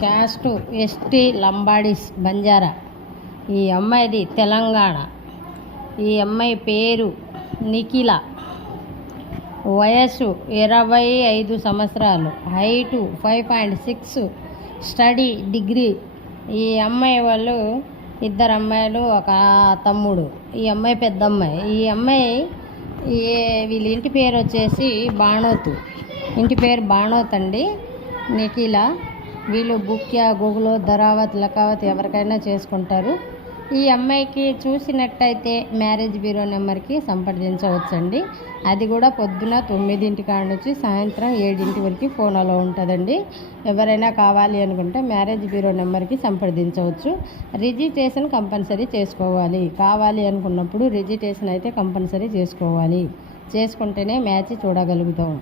Caste ST Lambadis Banjara. ఈ అమ్మాయిది తెలంగాణ. ఈ అమ్మాయి పేరు నిఖిల. వయస్సు 25 సంవత్సరాలు. హైటు 5.6. Study degree. ఈ అమ్మాయి వాళ్ళు 2 అమ్మాయిలు, ఒక తమ్ముడు. ఈ అమ్మాయి పెద్ద అమ్మాయి. ఈ అమ్మాయి వీళ్ళ ఇంటి పేరు వచ్చేసి బాణోతు. ఇంటి పేరు బాణోత్ అండి. నిఖిల. వీళ్ళు బుక్యా, గుగులో, ధరావత్, లకావత్ ఎవరికైనా చేసుకుంటారు. ఈ అమ్మాయికి చూసినట్టయితే మ్యారేజ్ బ్యూరో నెంబర్కి సంప్రదించవచ్చండి. అది కూడా పొద్దున 9 కాడ నుంచి సాయంత్రం 7 వరకు ఫోన్ అలో ఉంటుందండి. ఎవరైనా కావాలి అనుకుంటే మ్యారేజ్ బ్యూరో నెంబర్కి సంప్రదించవచ్చు. రిజిస్ట్రేషన్ కంపల్సరీ చేసుకోవాలి. కావాలి అనుకున్నప్పుడు రిజిస్ట్రేషన్ అయితే కంపల్సరీ చేసుకోవాలి. చేసుకుంటేనే మ్యాచ్ చూడగలుగుతాం.